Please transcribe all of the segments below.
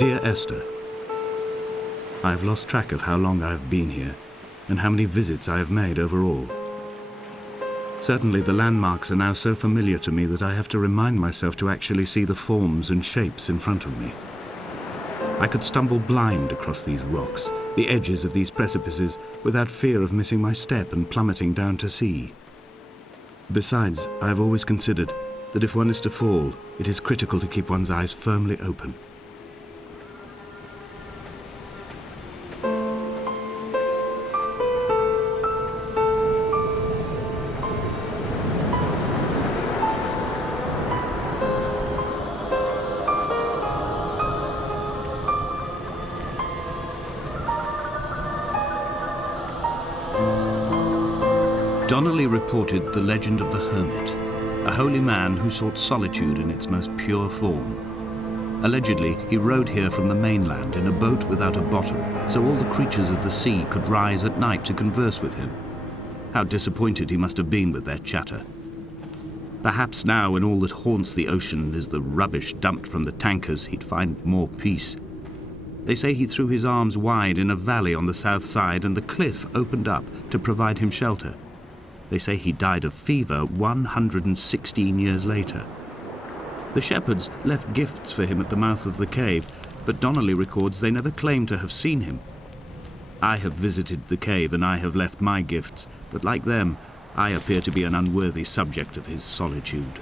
Dear Esther, I have lost track of how long I have been here and how many visits I have made overall. Certainly the landmarks are now so familiar to me that I have to remind myself to actually see the forms and shapes in front of me. I could stumble blind across these rocks, the edges of these precipices, without fear of missing my step and plummeting down to sea. Besides, I have always considered that if one is to fall, it is critical to keep one's eyes firmly open. Donnelly reported the legend of the hermit, a holy man who sought solitude in its most pure form. Allegedly, he rode here from the mainland in a boat without a bottom, so all the creatures of the sea could rise at night to converse with him. How disappointed he must have been with their chatter. Perhaps now, when all that haunts the ocean is the rubbish dumped from the tankers, he'd find more peace. They say he threw his arms wide in a valley on the south side, and the cliff opened up to provide him shelter. They say he died of fever 116 years later. The shepherds left gifts for him at the mouth of the cave, but Donnelly records they never claimed to have seen him. I have visited the cave and I have left my gifts, but like them, I appear to be an unworthy subject of his solitude.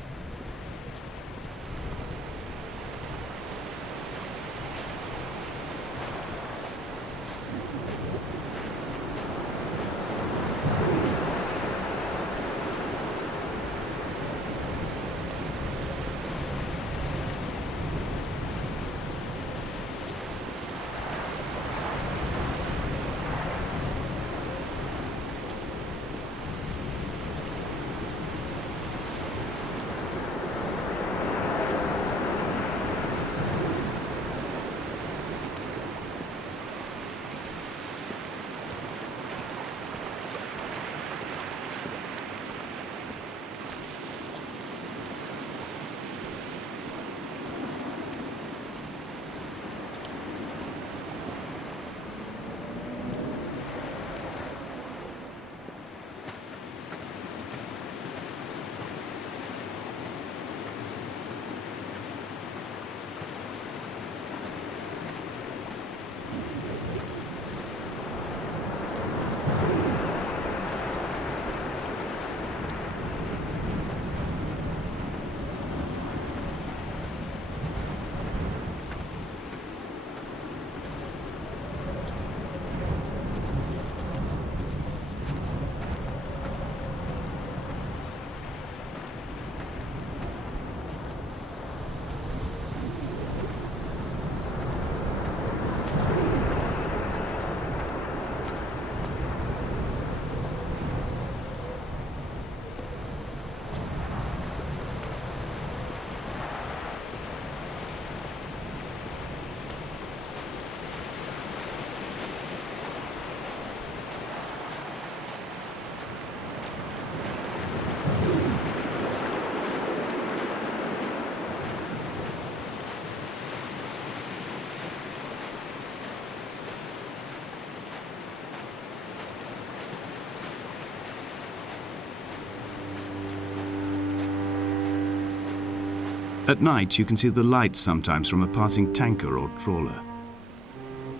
At night, you can see the lights sometimes from a passing tanker or trawler.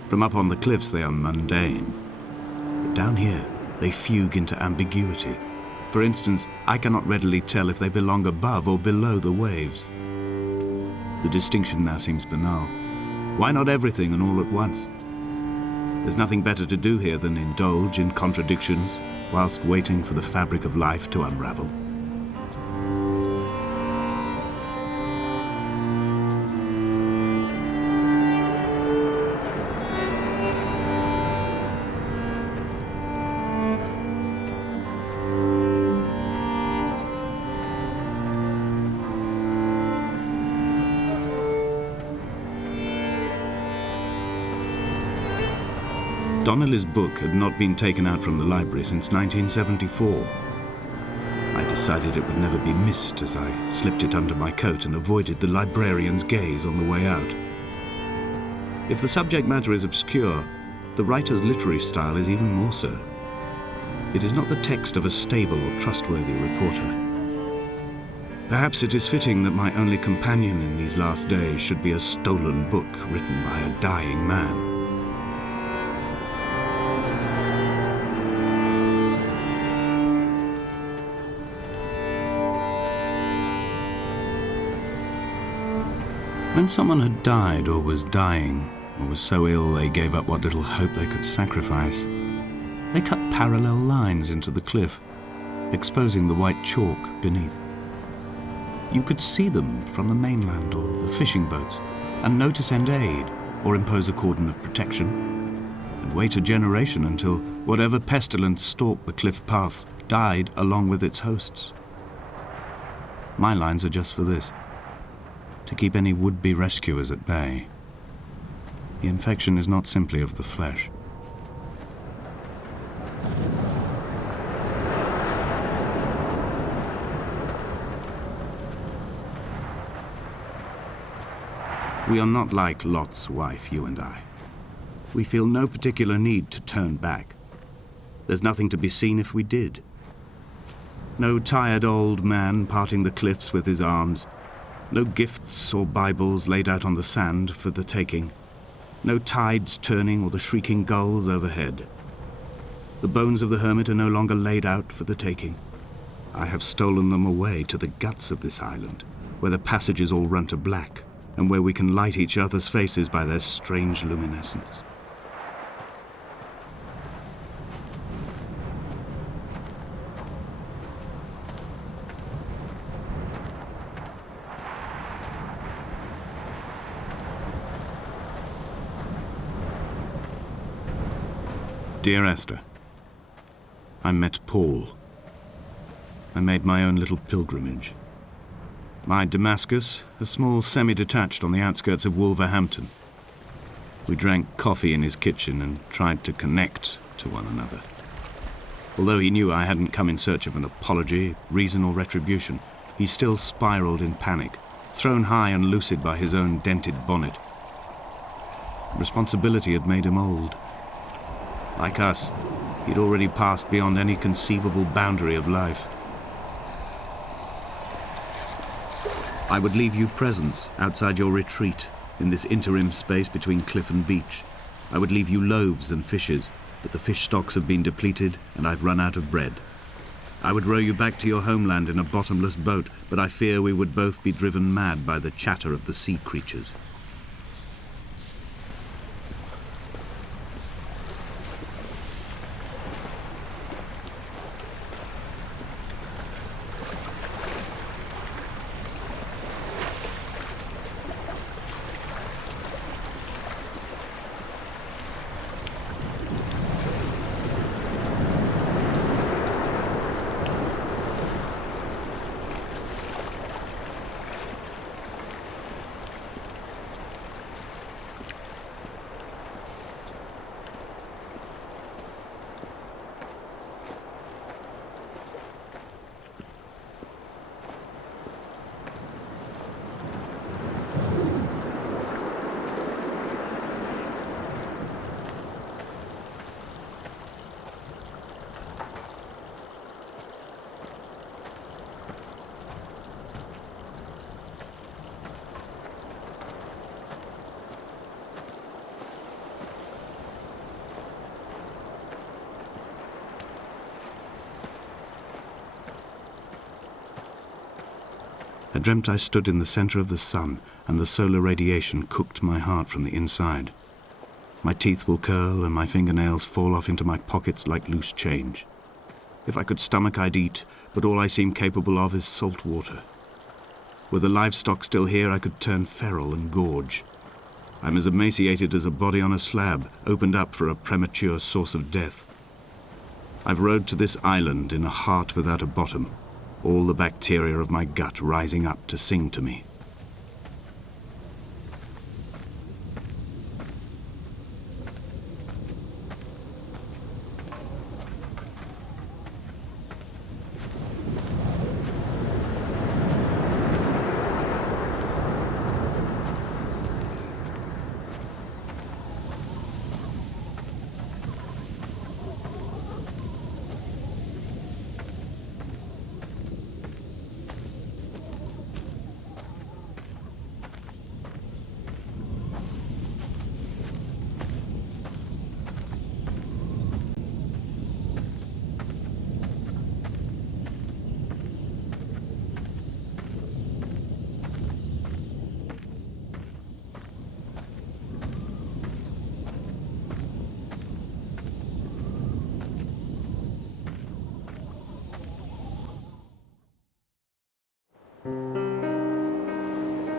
From up on the cliffs, they are mundane. But down here, they fugue into ambiguity. For instance, I cannot readily tell if they belong above or below the waves. The distinction now seems banal. Why not everything and all at once? There's nothing better to do here than indulge in contradictions whilst waiting for the fabric of life to unravel. Donnelly's book had not been taken out from the library since 1974. I decided it would never be missed as I slipped it under my coat and avoided the librarian's gaze on the way out. If the subject matter is obscure, the writer's literary style is even more so. It is not the text of a stable or trustworthy reporter. Perhaps it is fitting that my only companion in these last days should be a stolen book written by a dying man. When someone had died or was dying, or was so ill they gave up what little hope they could sacrifice, they cut parallel lines into the cliff, exposing the white chalk beneath. You could see them from the mainland or the fishing boats, and know to send aid or impose a cordon of protection, and wait a generation until whatever pestilence stalked the cliff paths died along with its hosts. My lines are just for this, to keep any would-be rescuers at bay. The infection is not simply of the flesh. We are not like Lot's wife, you and I. We feel no particular need to turn back. There's nothing to be seen if we did. No tired old man parting the cliffs with his arms. No gifts or Bibles laid out on the sand for the taking. No tides turning or the shrieking gulls overhead. The bones of the hermit are no longer laid out for the taking. I have stolen them away to the guts of this island, where the passages all run to black, and where we can light each other's faces by their strange luminescence. Dear Esther, I met Paul. I made my own little pilgrimage. My Damascus, a small semi-detached on the outskirts of Wolverhampton. We drank coffee in his kitchen and tried to connect to one another. Although he knew I hadn't come in search of an apology, reason or retribution, he still spiraled in panic, thrown high and lucid by his own dented bonnet. Responsibility had made him old. Like us, he'd already passed beyond any conceivable boundary of life. I would leave you presents outside your retreat in this interim space between cliff and beach. I would leave you loaves and fishes, but the fish stocks have been depleted and I've run out of bread. I would row you back to your homeland in a bottomless boat, but I fear we would both be driven mad by the chatter of the sea creatures. I dreamt I stood in the center of the sun, and the solar radiation cooked my heart from the inside. My teeth will curl and my fingernails fall off into my pockets like loose change. If I could stomach, I'd eat, but all I seem capable of is salt water. Were the livestock still here, I could turn feral and gorge. I'm as emaciated as a body on a slab, opened up for a premature source of death. I've rowed to this island in a heart without a bottom, all the bacteria of my gut rising up to sing to me.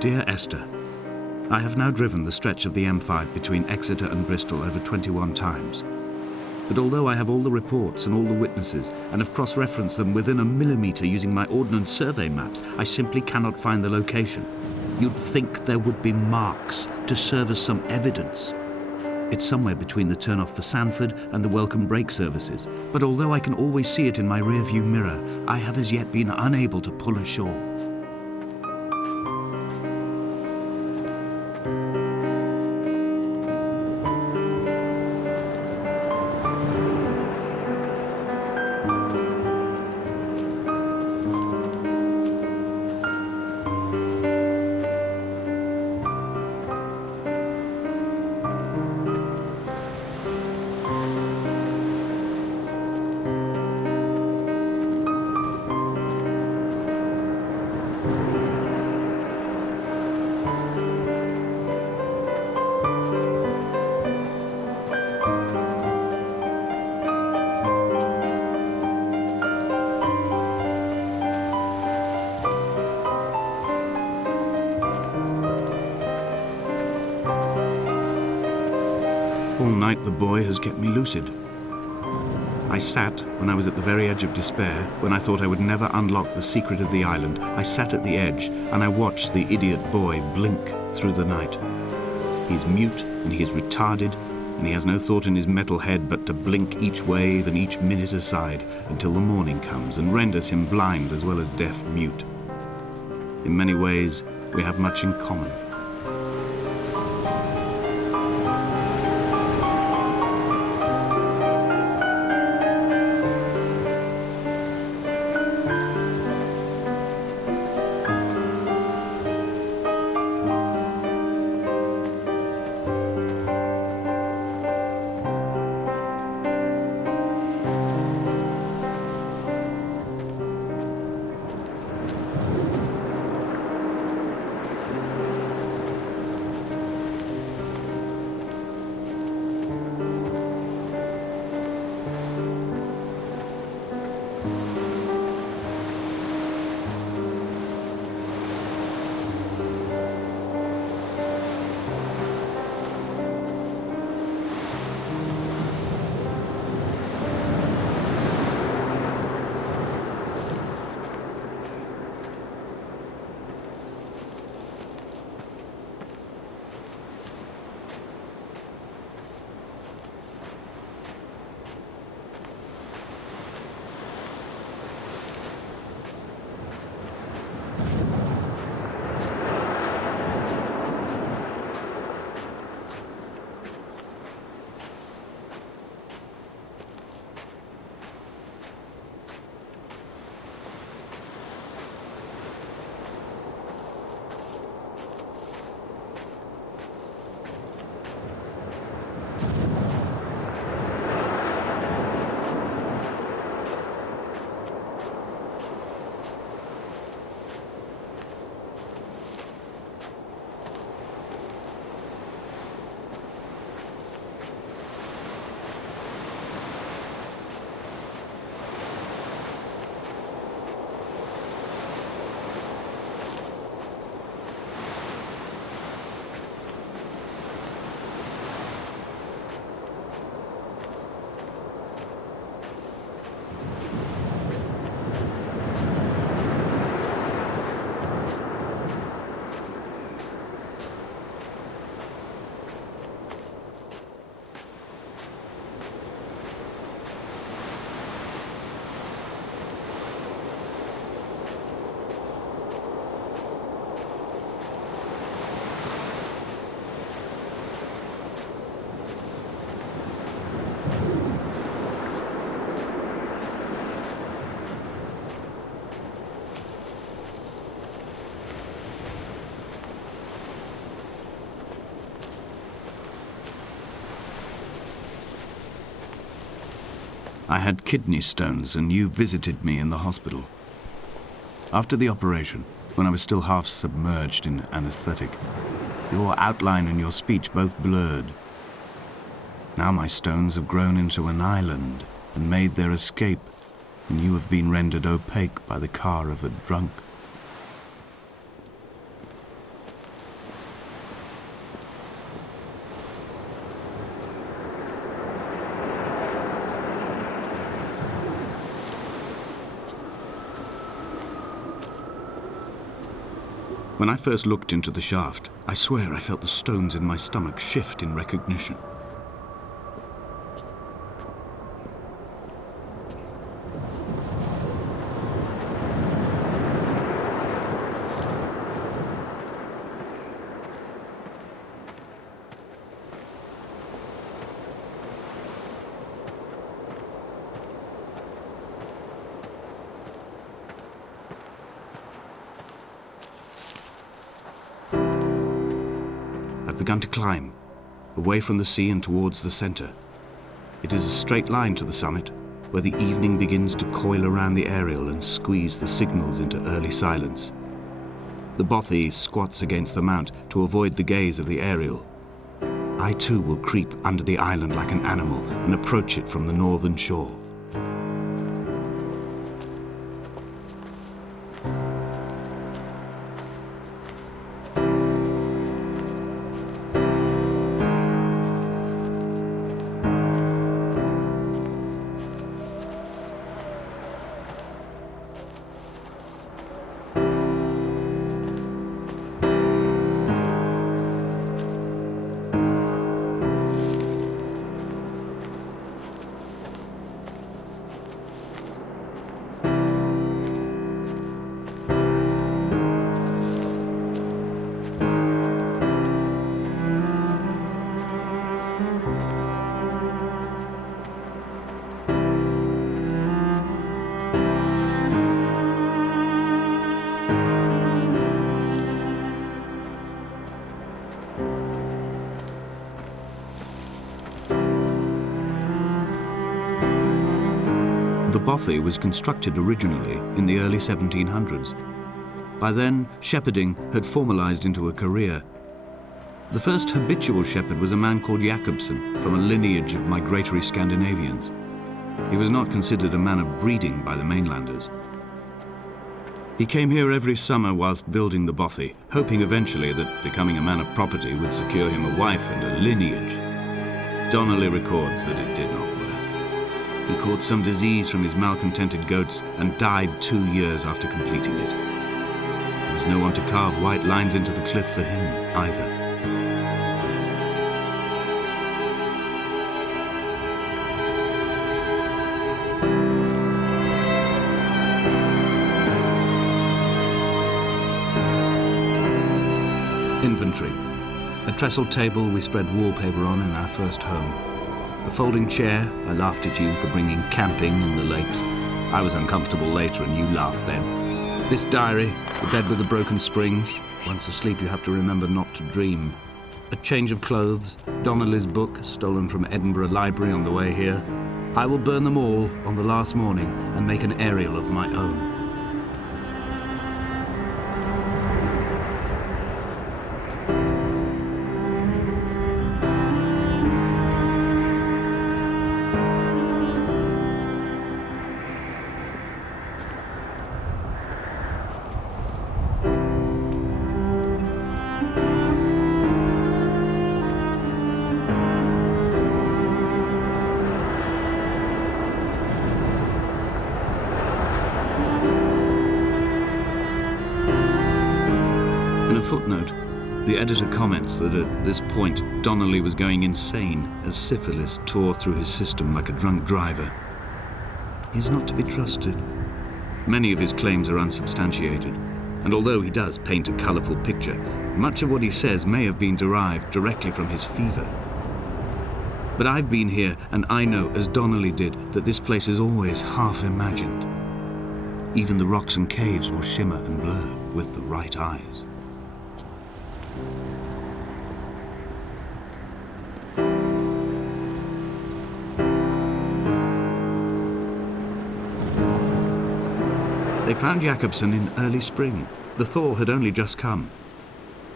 Dear Esther, I have now driven the stretch of the M5 between Exeter and Bristol over 21 times. But although I have all the reports and all the witnesses and have cross-referenced them within a millimetre using my Ordnance Survey maps, I simply cannot find the location. You'd think there would be marks to serve as some evidence. It's somewhere between the turn-off for Sanford and the welcome brake services, but although I can always see it in my rear-view mirror, I have as yet been unable to pull ashore. All night the boy has kept me lucid. I sat, when I was at the very edge of despair, when I thought I would never unlock the secret of the island, I sat at the edge and I watched the idiot boy blink through the night. He's mute and he is retarded, and he has no thought in his metal head but to blink each wave and each minute aside until the morning comes and renders him blind as well as deaf-mute. In many ways, we have much in common. I had kidney stones and you visited me in the hospital. After the operation, when I was still half submerged in anesthetic, your outline and your speech both blurred. Now my stones have grown into an island and made their escape, and you have been rendered opaque by the car of a drunk. When I first looked into the shaft, I swear I felt the stones in my stomach shift in recognition. I've begun to climb, away from the sea and towards the centre. It is a straight line to the summit, where the evening begins to coil around the aerial and squeeze the signals into early silence. The bothy squats against the mount to avoid the gaze of the aerial. I too will creep under the island like an animal and approach it from the northern shore. The bothy was constructed originally in the early 1700s. By then, shepherding had formalized into a career. The first habitual shepherd was a man called Jakobsen, from a lineage of migratory Scandinavians. He was not considered a man of breeding by the mainlanders. He came here every summer whilst building the bothy, hoping eventually that becoming a man of property would secure him a wife and a lineage. Donnelly records that it did not work. He caught some disease from his malcontented goats and died 2 years after completing it. There was no one to carve white lines into the cliff for him either. Inventory. A trestle table we spread wallpaper on in our first home. A folding chair. I laughed at you for bringing camping in the lakes. I was uncomfortable later and you laughed then. This diary, the bed with the broken springs. Once asleep you have to remember not to dream. A change of clothes, Donnelly's book, stolen from Edinburgh Library on the way here. I will burn them all on the last morning and make an aerial of my own. Footnote. The editor comments that at this point Donnelly was going insane as syphilis tore through his system like a drunk driver. He's not to be trusted. Many of his claims are unsubstantiated, and although he does paint a colourful picture, much of what he says may have been derived directly from his fever. But I've been here, and I know, as Donnelly did, that this place is always half imagined. Even the rocks and caves will shimmer and blur with the right eyes. They found Jakobsen in early spring. The thaw had only just come.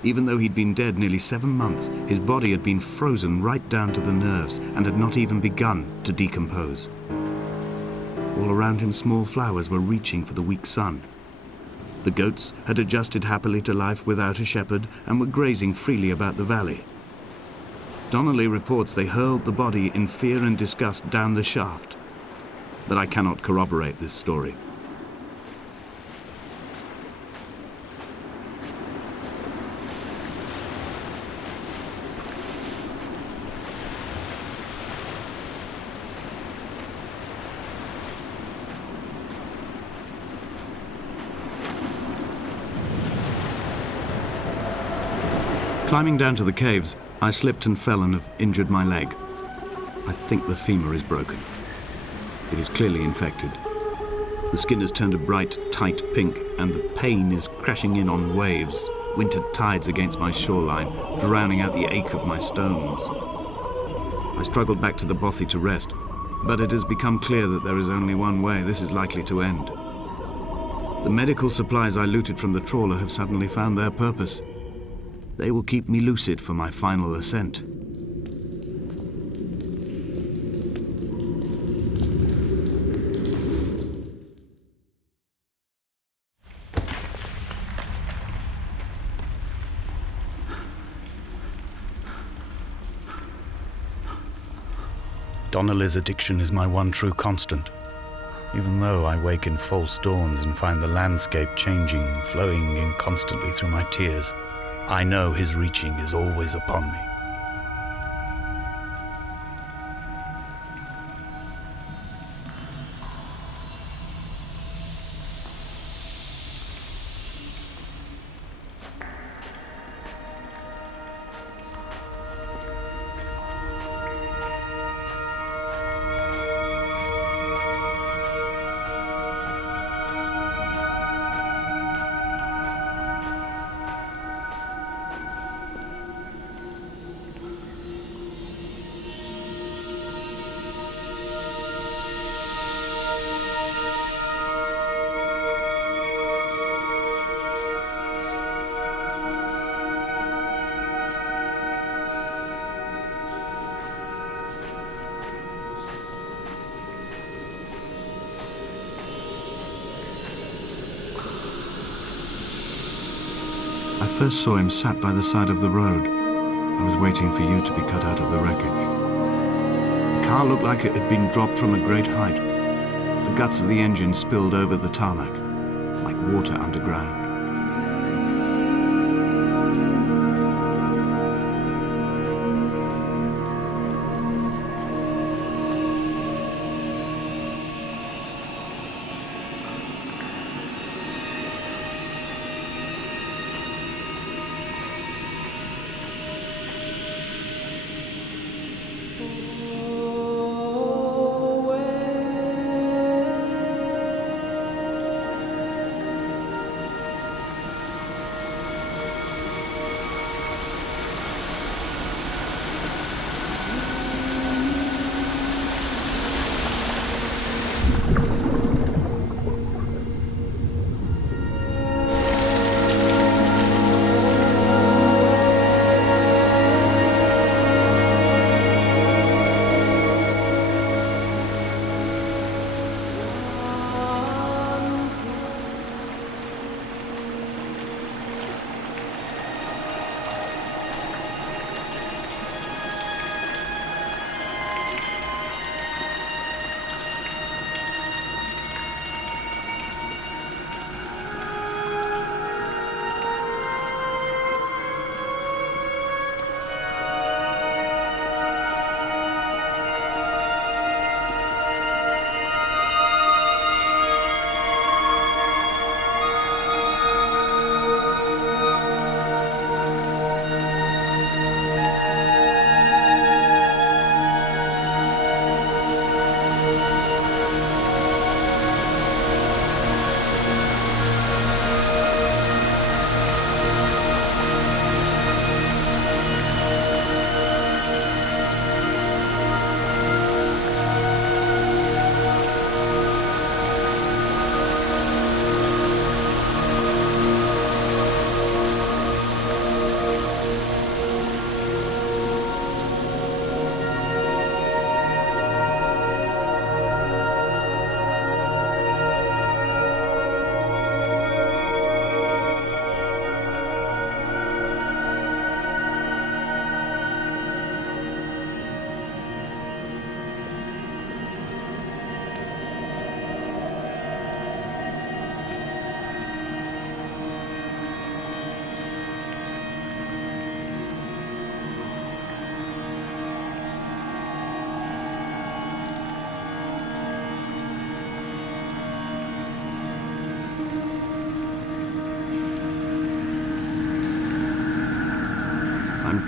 Even though he'd been dead nearly 7 months, his body had been frozen right down to the nerves and had not even begun to decompose. All around him small flowers were reaching for the weak sun. The goats had adjusted happily to life without a shepherd and were grazing freely about the valley. Donnelly reports they hurled the body in fear and disgust down the shaft, but I cannot corroborate this story. Climbing down to the caves, I slipped and fell and have injured my leg. I think the femur is broken. It is clearly infected. The skin has turned a bright, tight pink, and the pain is crashing in on waves, winter tides against my shoreline, drowning out the ache of my stones. I struggled back to the bothy to rest, but it has become clear that there is only one way this is likely to end. The medical supplies I looted from the trawler have suddenly found their purpose. They will keep me lucid for my final ascent. Donnelly's addiction is my one true constant. Even though I wake in false dawns and find the landscape changing, flowing in constantly through my tears, I know his reaching is always upon me. I first saw him sat by the side of the road. I was waiting for you to be cut out of the wreckage. The car looked like it had been dropped from a great height. The guts of the engine spilled over the tarmac, like water underground.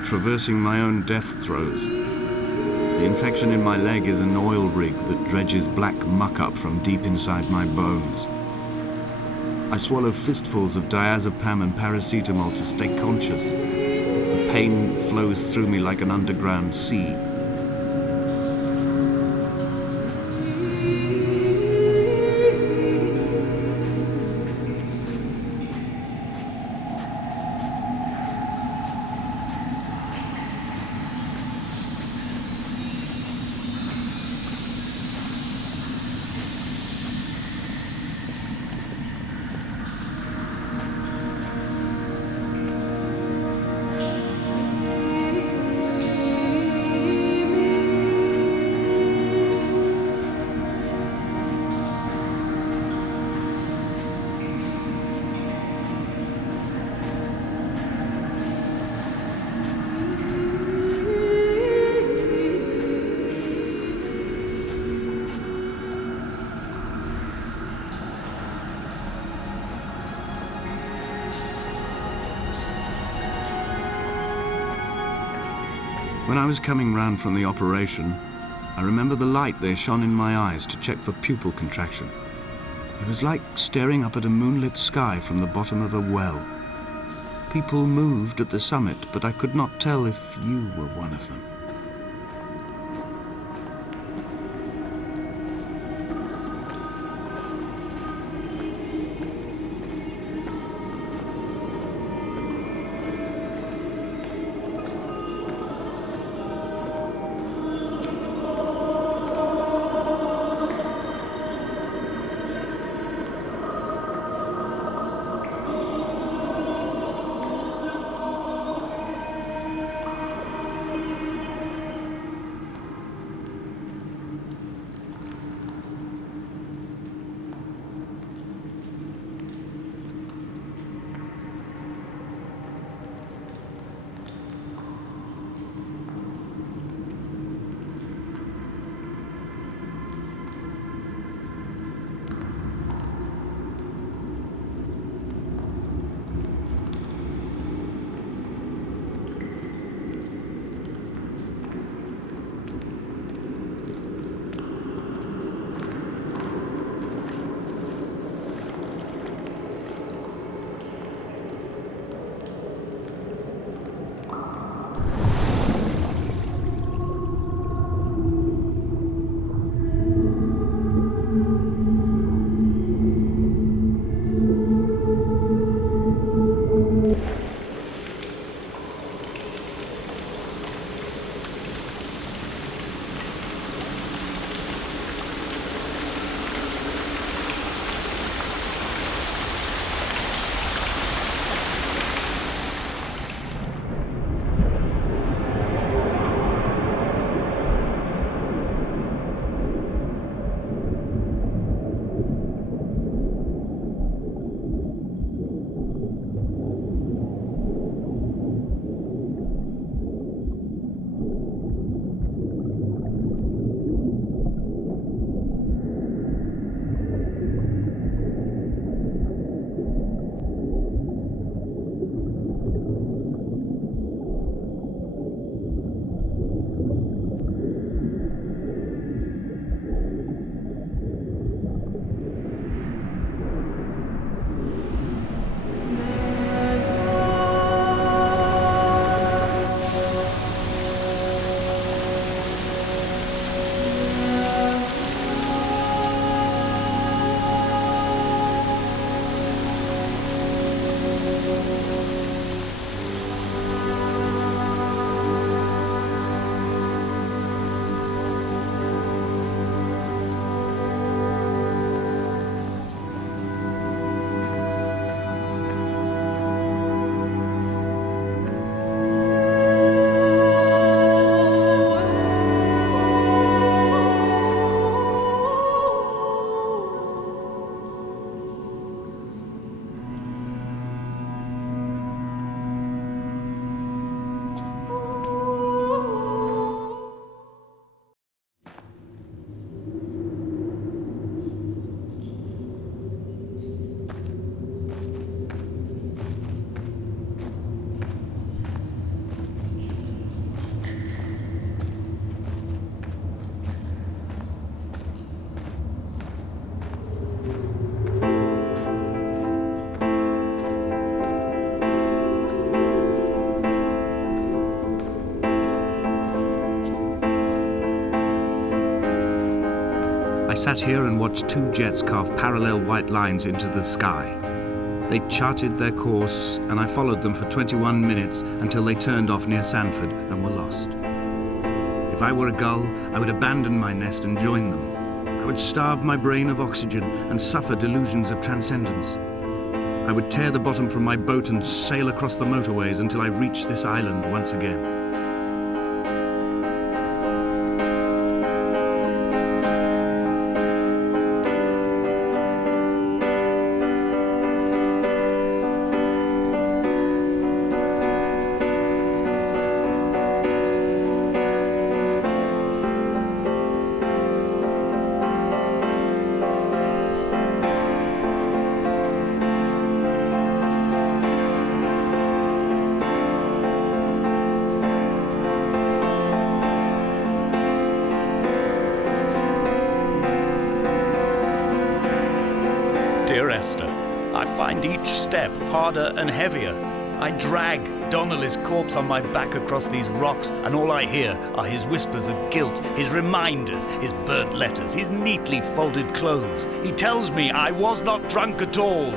traversing my own death throes. The infection in my leg is an oil rig that dredges black muck up from deep inside my bones. I swallow fistfuls of diazepam and paracetamol to stay conscious. The pain flows through me like an underground sea. When I was coming round from the operation, I remember the light they shone in my eyes to check for pupil contraction. It was like staring up at a moonlit sky from the bottom of a well. People moved at the summit, but I could not tell if you were one of them. sat here and watched two jets carve parallel white lines into the sky. They charted their course, and I followed them for 21 minutes until they turned off near Sanford and were lost. If I were a gull, I would abandon my nest and join them. I would starve my brain of oxygen and suffer delusions of transcendence. I would tear the bottom from my boat and sail across the motorways until I reached this island once again. Dear Esther, I find each step harder and heavier. I drag Donnelly's corpse on my back across these rocks, and all I hear are his whispers of guilt, his reminders, his burnt letters, his neatly folded clothes. He tells me I was not drunk at all.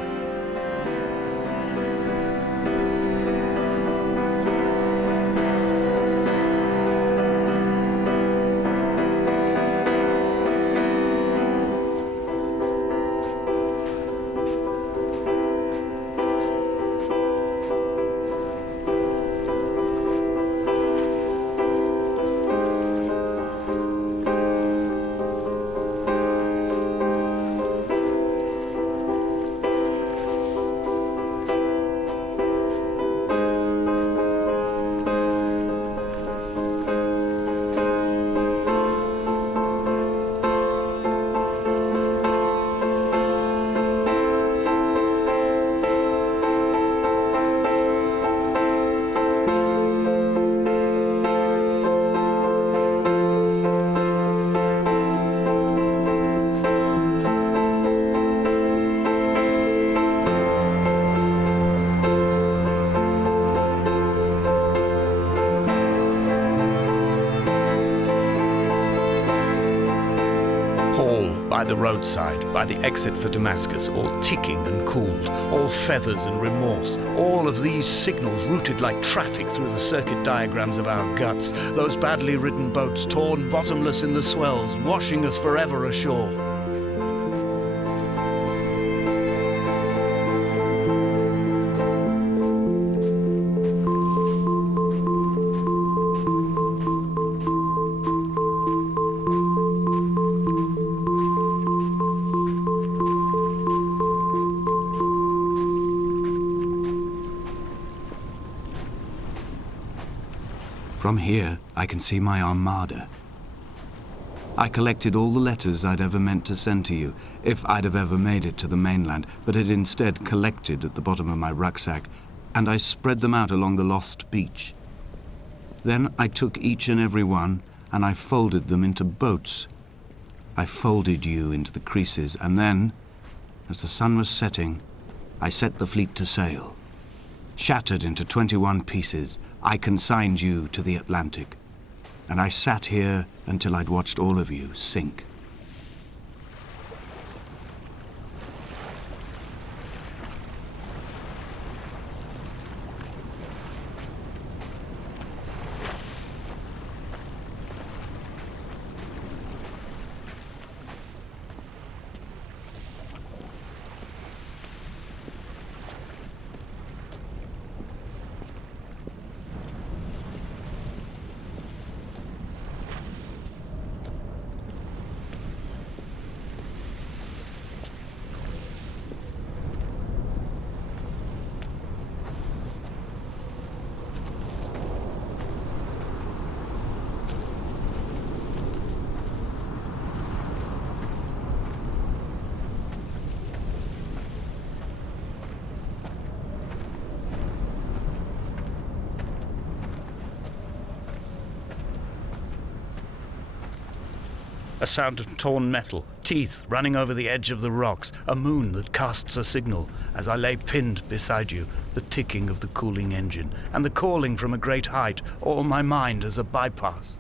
By the roadside, by the exit for Damascus, all ticking and cooled, all feathers and remorse, all of these signals routed like traffic through the circuit diagrams of our guts, those badly ridden boats torn bottomless in the swells, washing us forever ashore. From here, I can see my armada. I collected all the letters I'd ever meant to send to you, if I'd have ever made it to the mainland, but had instead collected at the bottom of my rucksack, and I spread them out along the lost beach. Then I took each and every one, and I folded them into boats. I folded you into the creases, and then, as the sun was setting, I set the fleet to sail. Shattered into 21 pieces, I consigned you to the Atlantic, and I sat here until I'd watched all of you sink. A sound of torn metal, teeth running over the edge of the rocks, a moon that casts a signal as I lay pinned beside you, the ticking of the cooling engine, and the calling from a great height, all my mind as a bypass.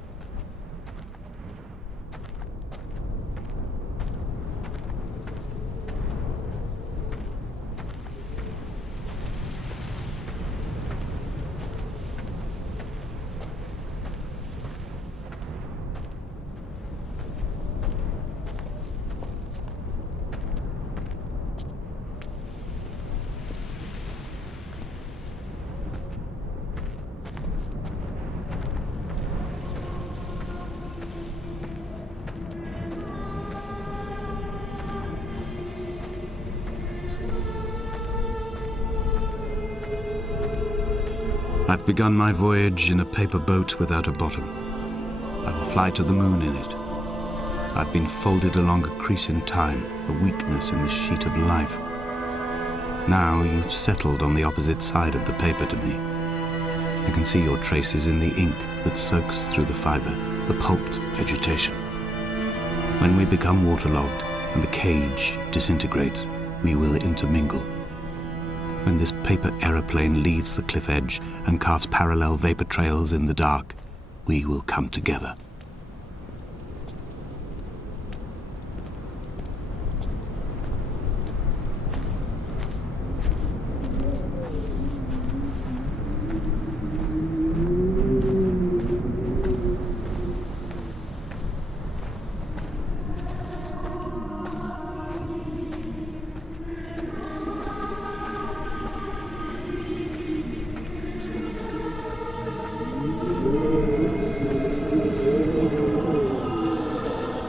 I've begun my voyage in a paper boat without a bottom. I will fly to the moon in it. I've been folded along a crease in time, a weakness in the sheet of life. Now you've settled on the opposite side of the paper to me. I can see your traces in the ink that soaks through the fiber, the pulped vegetation. When we become waterlogged and the cage disintegrates, we will intermingle. When this paper aeroplane leaves the cliff edge and carves parallel vapor trails in the dark, we will come together.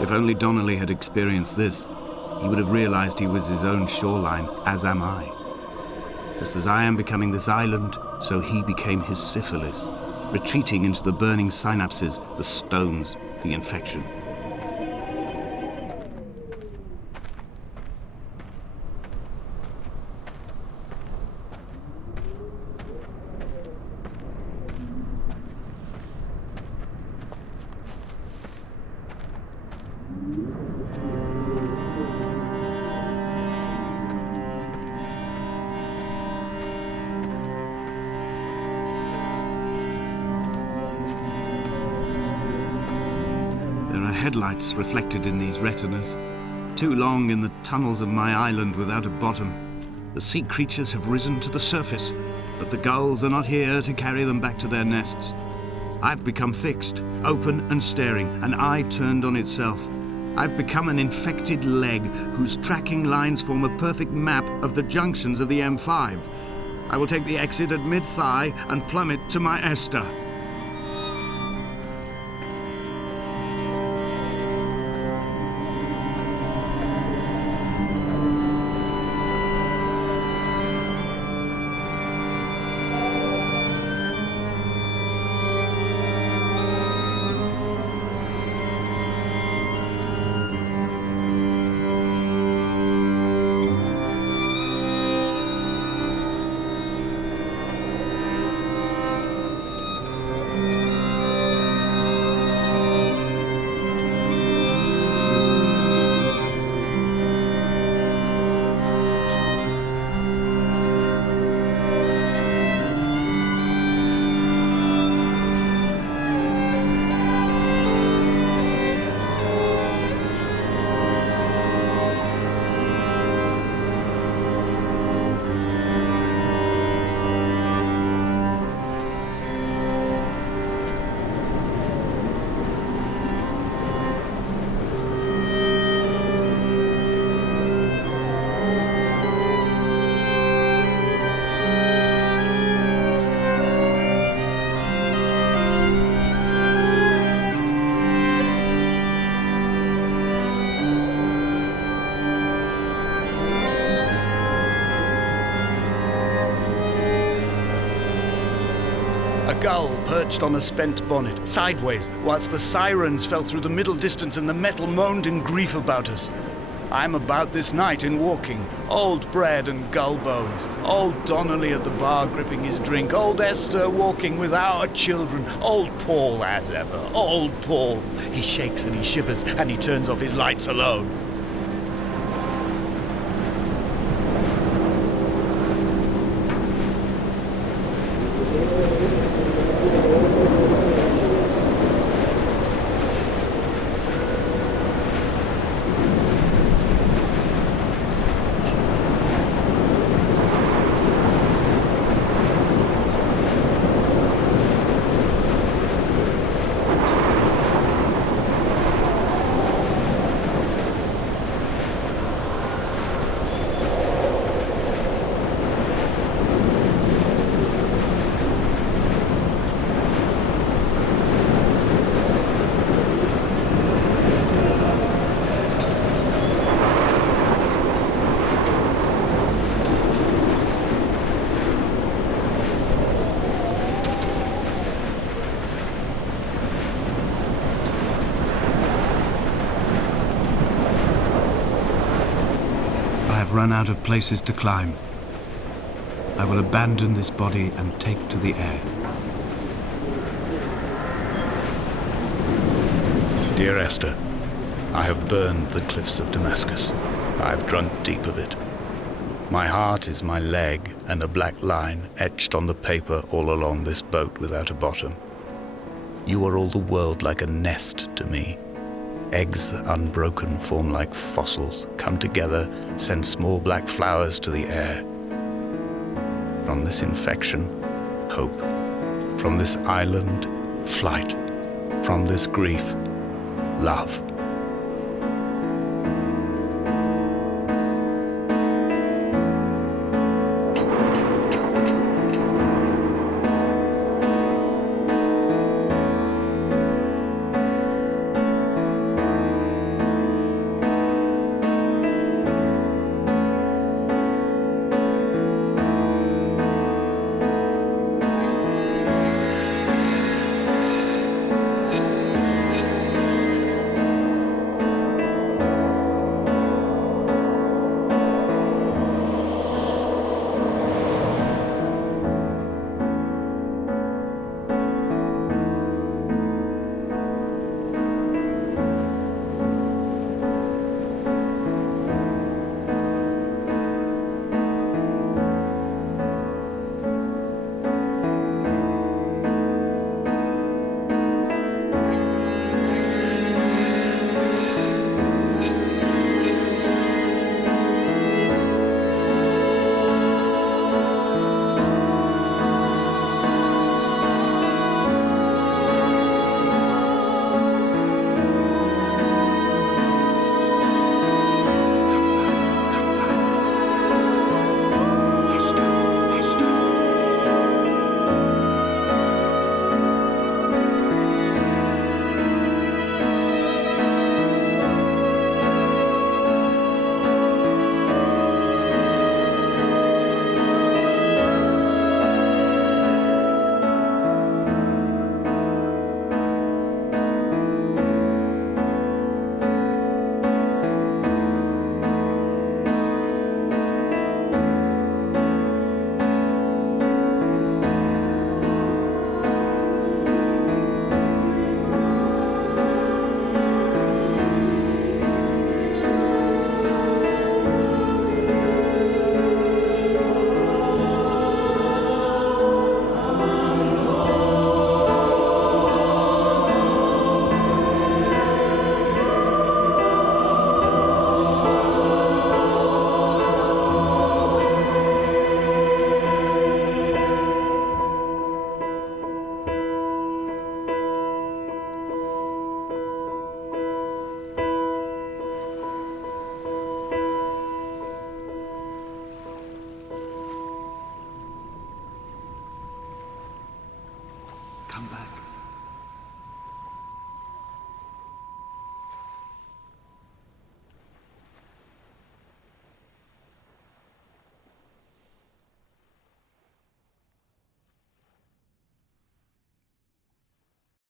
If only Donnelly had experienced this, he would have realized he was his own shoreline, as am I. Just as I am becoming this island, so he became his syphilis, retreating into the burning synapses, the stones, the infection. Headlights reflected in these retinas, too long in the tunnels of my island without a bottom. The sea creatures have risen to the surface, but the gulls are not here to carry them back to their nests. I've become fixed, open and staring, an eye turned on itself. I've become an infected leg whose tracking lines form a perfect map of the junctions of the M5. I will take the exit at mid-thigh and plummet to my Esther. A gull perched on a spent bonnet, sideways, whilst the sirens fell through the middle distance and the metal moaned in grief about us. I'm about this night in walking, old bread and gull bones, old Donnelly at the bar gripping his drink, old Esther walking with our children, old Paul as ever, old Paul. He shakes and he shivers and he turns off his lights alone. run out of places to climb. I will abandon this body and take to the air. Dear Esther, I have burned the cliffs of Damascus. I have drunk deep of it. My heart is my leg, and a black line etched on the paper all along this boat without a bottom. You are all the world like a nest to me. Eggs unbroken form like fossils, come together, send small black flowers to the air. From this infection, hope. From this island, flight. From this grief, love.